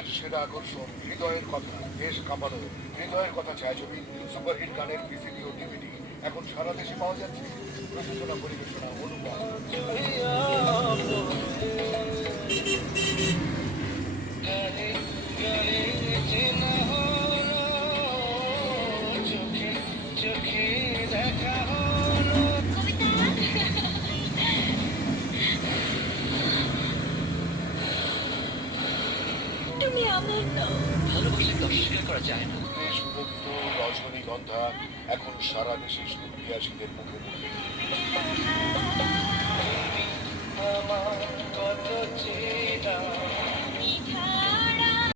গানের সেরা আকর্ষণ হৃদয়ের কথা, দেশ কাঁপানো হৃদয়ের কথা ছায়াছবি, সুপারহিট গানের ভিসিডি ও ডিভিডি এখন সারা দেশে পাওয়া যাচ্ছে। প্রযোজনা পরিবেশনা অনুপম। তুমি আমার নাও। ভালোবাসলে কি অস্বীকার করা যায় না? দেশদত্ত রজনীগন্ধা এখন সারা দেশে সুপ্রিয়াসীদের মুখে মুখে। আমার কত চেনা